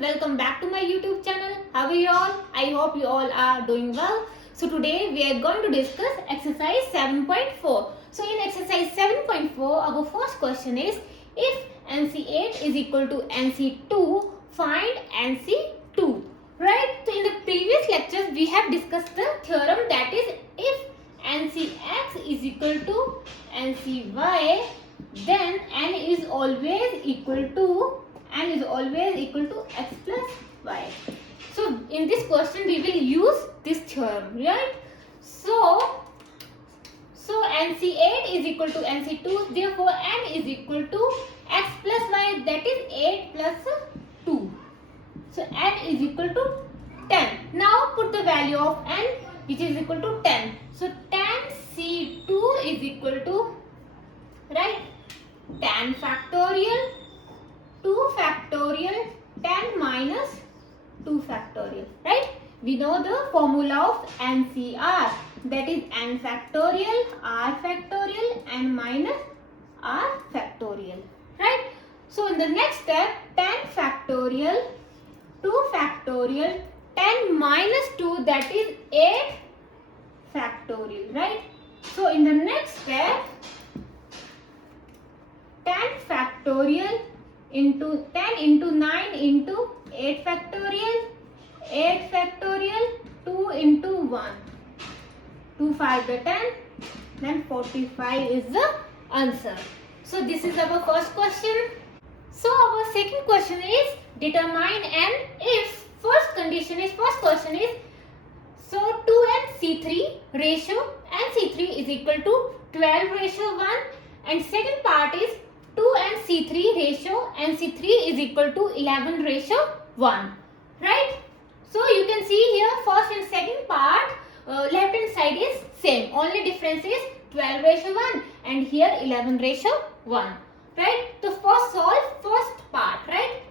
welcome back to my YouTube channel. How are you all? I hope you all are doing well. So today we are going to discuss exercise 7.4. So in exercise 7.4, our first question is, if NC8 is equal to NC2, find NC2. Right? So in the previous lectures we have discussed the theorem, that is, if NCX is equal to NCY, then n is always equal to x plus y. So in this question we will use this theorem, right? So NC8 is equal to NC2, therefore n is equal to x plus y, that is 8 plus 2. So n is equal to 10. Now put the value of n, which is equal to 10. So 10 C2 is equal to, right, 10 factorial 2 factorial 10 minus 2 factorial, right? We know the formula of NCR, that is n factorial r factorial n minus r factorial, right? So in the next step, 10 factorial 2 factorial 10 minus 2, that is 8 factorial, right? So in the next step, 10 factorial into 10 into 9 into 8 factorial 2 into 1, 2 5 the 10, then 45 is the answer. So this is our first question. So our second question is, determine n if first question is, so 2nC3 ratio nC3 is equal to 12:1, and second part is 2nC3 ratio nC3 is equal to 11:1, right? So you can see here first and second part, left hand side is same, only difference is 12:1 and here 11:1, right? So first solve first part, right?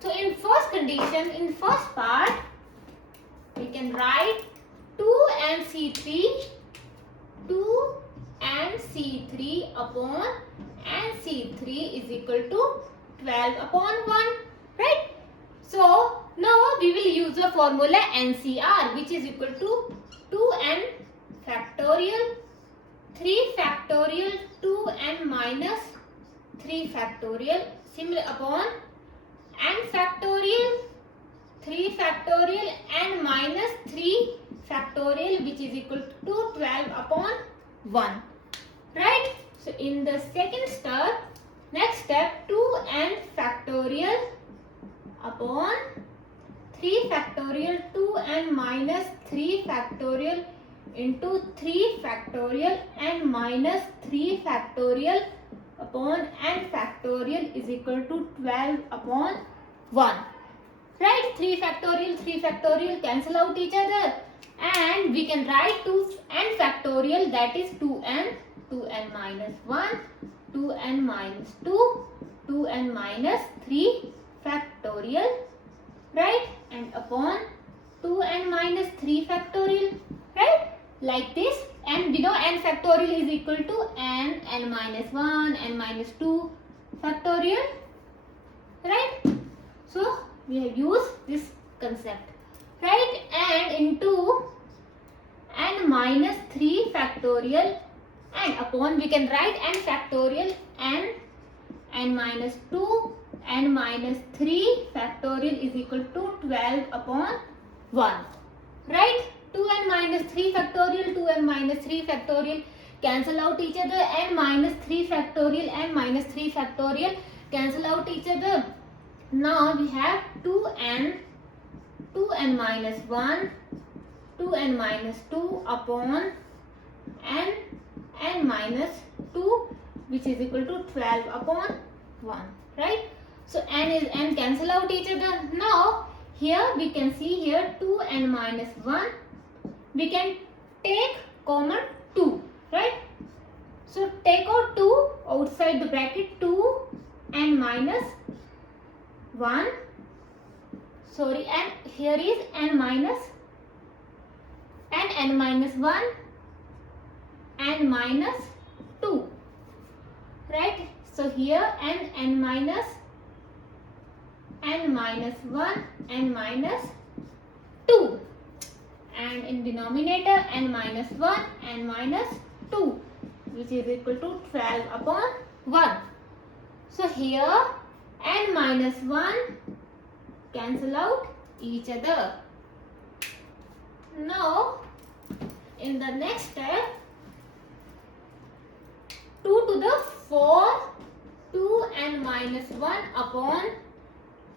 So in first condition, in first part, we can write 2nC3 upon nC3 is equal to 12/1, right? So now we will use the formula NCR, which is equal to 2n factorial 3 factorial 2n minus 3 factorial similar upon n factorial 3 factorial n minus 3 factorial, which is equal to 12/1, right? So in the second step, next step, 2n factorial upon 3 factorial 2n minus 3 factorial into 3 factorial n minus 3 factorial upon n factorial is equal to 12/1, right? 3 factorial cancel out each other, and we can write 2n factorial, that is 2n minus 1, 2n minus 2, 2n minus 3 factorial, right? And upon 2n minus 3 factorial, right? Like this. And we know n factorial is equal to n minus 1, n minus 2 factorial, right? So we have used this concept, right? And into n minus 3 factorial, and upon we can write n factorial n minus 2 n minus 3 factorial is equal to 12/1, right? 2n minus 3 factorial 2n minus 3 factorial cancel out each other, n minus 3 factorial n minus 3 factorial cancel out each other. Now we have 2n minus 1 2n minus 2 upon n minus 2, which is equal to 12/1, right? So n cancel out each other. Now here we can see here 2n minus 1, we can take common 2, right? So take out 2 outside the bracket, 2n minus 1, sorry, and here is n minus 1 n minus 2, right? So here n minus n minus 1 n minus 2, and in denominator n minus 1 n minus 2, which is equal to 12 upon 1. So here n minus 1 cancel out each other. Now in the next step, 2 to the 4, 2n minus 1 upon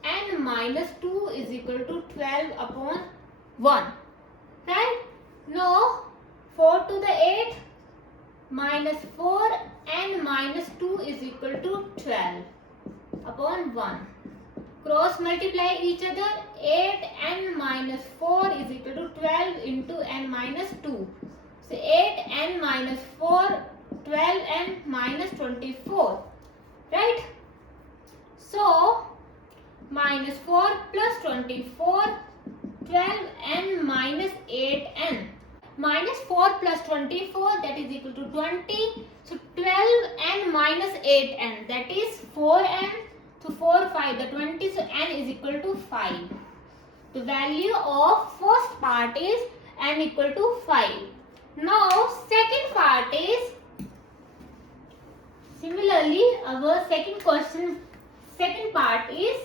n minus 2 is equal to 12 upon 1. Right? Now 4 to the 8 minus 4 n minus 2 is equal to 12 upon 1. Cross multiply each other. 8n minus 4 is equal to 12 into n minus 2. So 8n minus 4, 12n minus 24. Right? So minus 4 plus 24, 12n minus 8n. Minus 4 plus 24, that is equal to 20. So 12n minus 8n, that is 4n. So 4, 5, the 20, so n is equal to 5. The value of first part is n equal to 5. Now second part is, similarly our second part is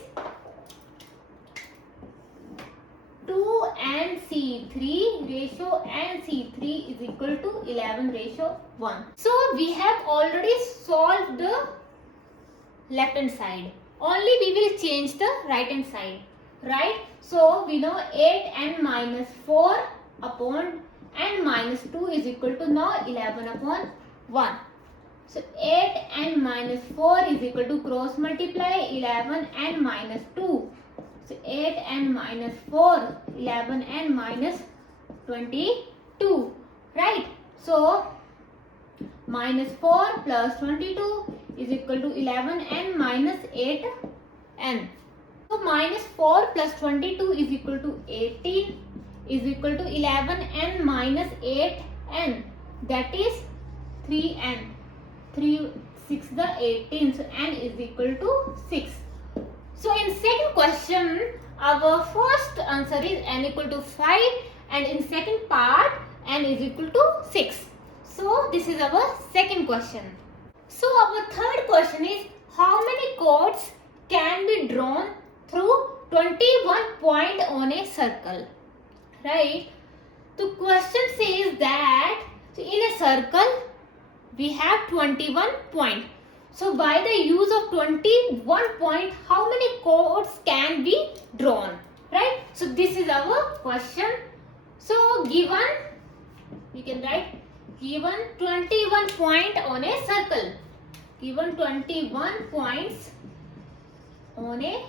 2 and C3 ratio and C3 is equal to 11 ratio 1. So we have already solved the left hand side. Only we will change the right hand side. Right? So we know 8n minus 4 upon n minus 2 is equal to now 11 upon 1. So 8n minus 4 is equal to cross multiply 11n minus 2. So 8n minus 4, 11n minus 22. Right? So minus 4 plus 22 is equal to 11n minus 8n. So minus 4 plus 22 is equal to 18 is equal to 11n minus 8n. That is 3n. 3, 6 the 18. So n is equal to 6. So in second question, our first answer is n equal to 5, and in second part n is equal to 6. So this is our second question. So our third question is, how many chords can be drawn through 21 point on a circle? Right? The question says that in a circle we have 21 points. So by the use of 21 point, how many chords can be drawn? Right? So this is our question. So given, we can write, given 21 point on a circle. Given 21 points on a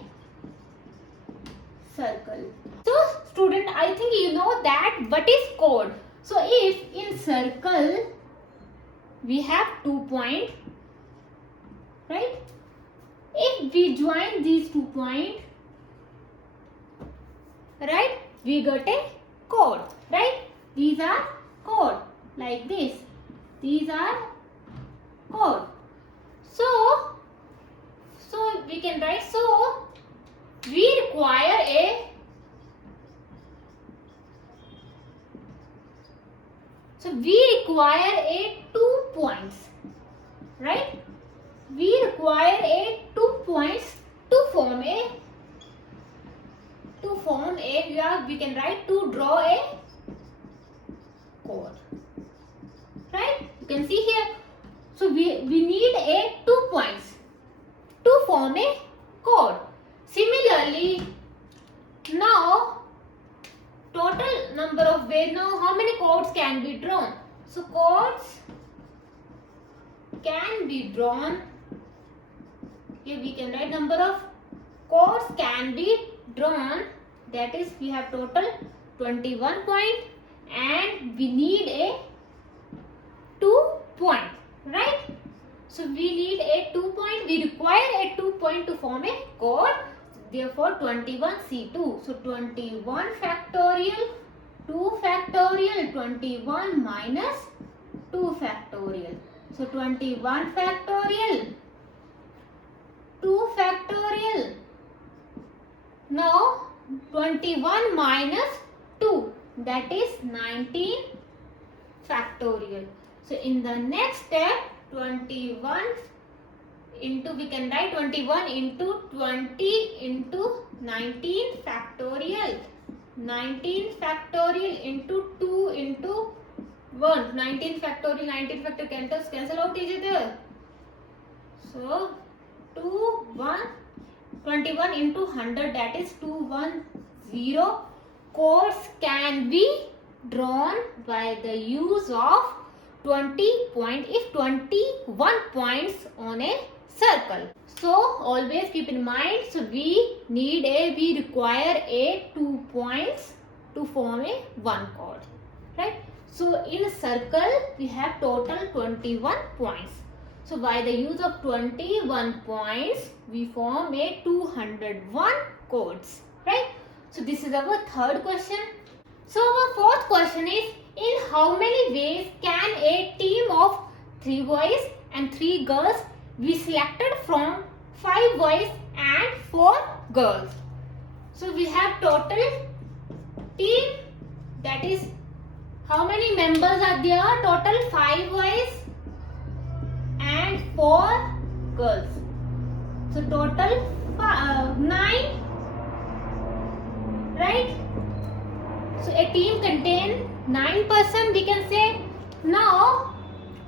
circle. So student, I think you know that what is chord. So if in circle we have 2 points, right? If we join these 2 points, right, we got a chord, right? These are chord like this. These are chord. So we can write, so we require a, two points, right? We require a 2 points to form a, we can write, to draw a chord, right? You can see here. So we need a 2 points to form a chord. Similarly, now total number of ways, now how many chords can be drawn? So chords can be drawn, here we can write number of chords can be drawn, that is we have total 21 point and we need a 2 point, right? So we need a 2 point, we require a 2 point to form a chord, therefore 21 C2. So 21 factorial, 2 factorial, 21 minus 2 factorial. So 21 factorial, 2 factorial, Now 21 minus 2, that is 19 factorial. So in the next step, 21 into, we can write 21 into 20 into 19 factorial. 19 factorial into 2 into 1. 19 factorial, 19 factorial cancel out each other. So 2, 1, 21 into 100, that is 210. Chords can be drawn by the use of 20 point, if 21 points on a circle. So always keep in mind, so we require a 2 points to form a one chord, right? So in a circle we have total 21 points. So by the use of 21 points we form a 201 chords, right? So this is our third question. So our fourth question is, in how many ways can a team of 3 boys and 3 girls be selected from 5 boys and 4 girls? So we have total team, that is how many members are there? Total 5 boys and 4 girls. So total 9, right? So a team contains 9 persons, we can say. Now,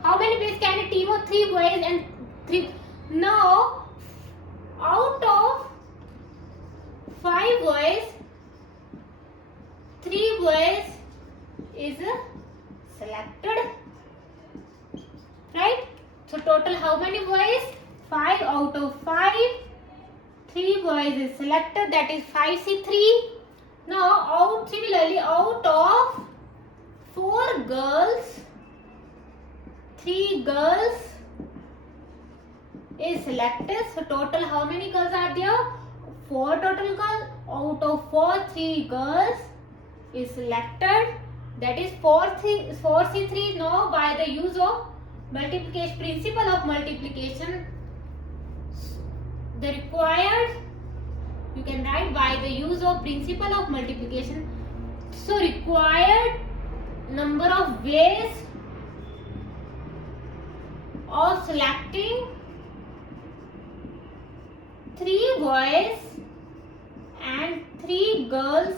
how many boys can a team of 3 boys and 3? Now, out of 5 boys, 3 boys is selected, right? So total how many boys? 5 out of 5. 3 boys is selected, that is 5C3. Now similarly out of 4 girls, 3 girls is selected. So total how many girls are there? 4 total girls. Out of 4, 3 girls is selected, that is 4C3. Now by the use of multiplication, principle of multiplication, the required, you can write by the use of principle of multiplication. So required number of ways of selecting 3 boys and 3 girls,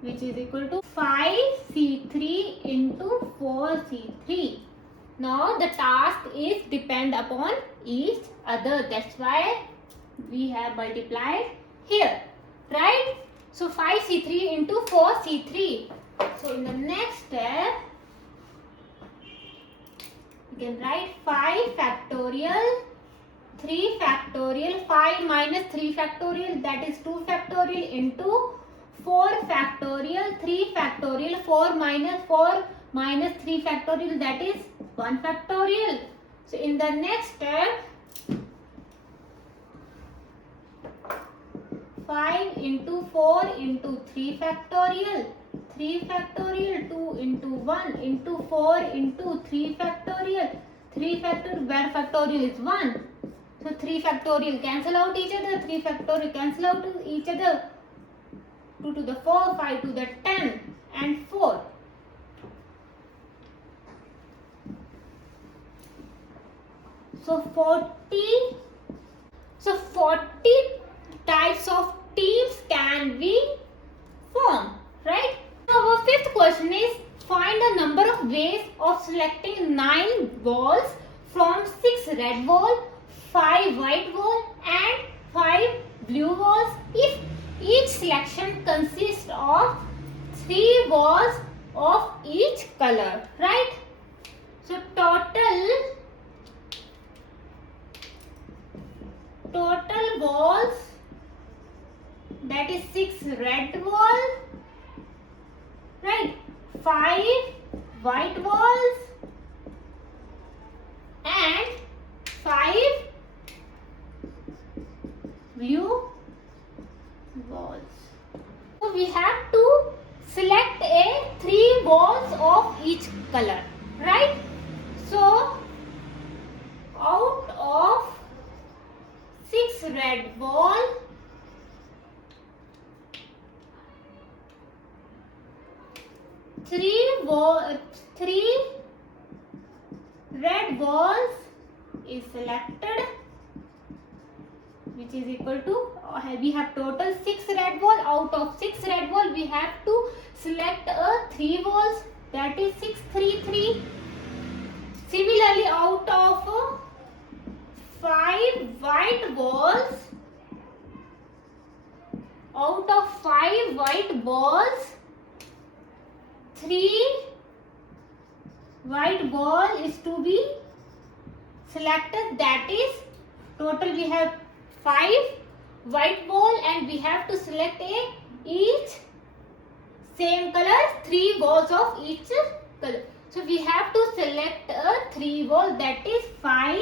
which is equal to 5C3 into 4C3. Now the task is depend upon each other, that's why we have multiplied here, right? So 5C3 into 4C3. So in the next step, you can write 5 factorial, 3 factorial, 5 minus 3 factorial, that is 2 factorial, into 4 factorial, 3 factorial, 4 minus 3 factorial, that is 1 factorial. So in the next step, 5 into 4 into 3 factorial, 3 factorial, 2 into 1 into 4 into 3 factorial, 3 factorial, where factorial is 1. So 3 factorial cancel out each other, 3 factorial cancel out each other, 2 to the 4, 5 to the 10 and 4. So 40 types of teams can be formed, right? Now our fifth question is, find the number of ways of selecting 9 balls from 6 red balls, 5 white balls and 5 blue balls if each selection consists of 3 balls of each color, right? So total balls, that is 6 red balls, right? 5 white balls and 5 blue balls. So we have to select 3 balls of each color, right? So out of 6 red ball, three red balls is selected, which is equal to, we have total 6 red ball. Out of 6 red ball we have to select 3 balls, that is 6 3 3. Similarly, out of 5 white balls, 3 white ball is to be selected, that is total we have 5 white ball and we have to select each same color, 3 balls of each color. So we have to select 3 balls, that is 5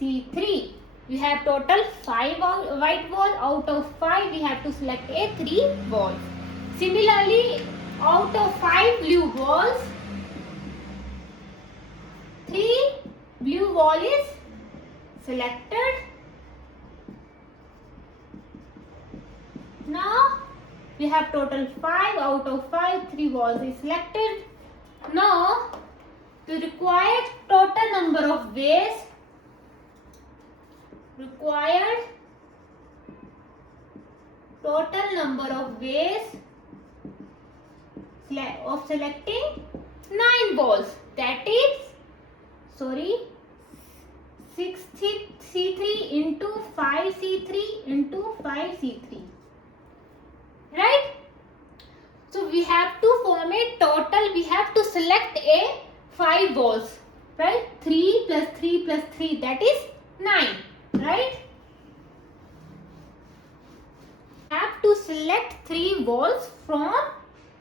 C3. We have total 5 white ball. Out of 5 we have to select 3 balls. Similarly, out of 5 blue balls, 3 blue ball is selected. Now we have total 5. Out of 5, 3 balls is selected. Now the required total number of ways of selecting 9 balls, that is 6 C3 into 5 C3 into 5 C3, right? So we have to form a total, we have to select 5 balls, right? 3 plus 3 plus 3, that is 9, right? Have to select 3 balls from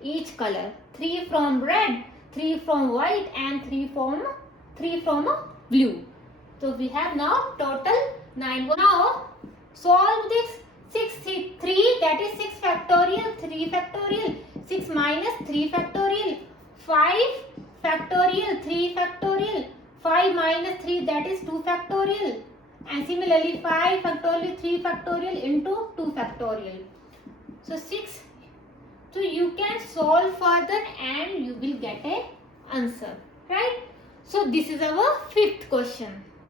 each color, 3 from red, 3 from white and 3 from blue. So we have now total 9. Now solve this. 6 3, that is 6 factorial, 3 factorial, 6 minus 3 factorial, 5 factorial, 3 factorial, 5 minus 3, that is 2 factorial, and similarly 5 factorial, 3 factorial into 2 factorial. So 6. So you can solve further and you will get a answer, right? So this is our 5th question.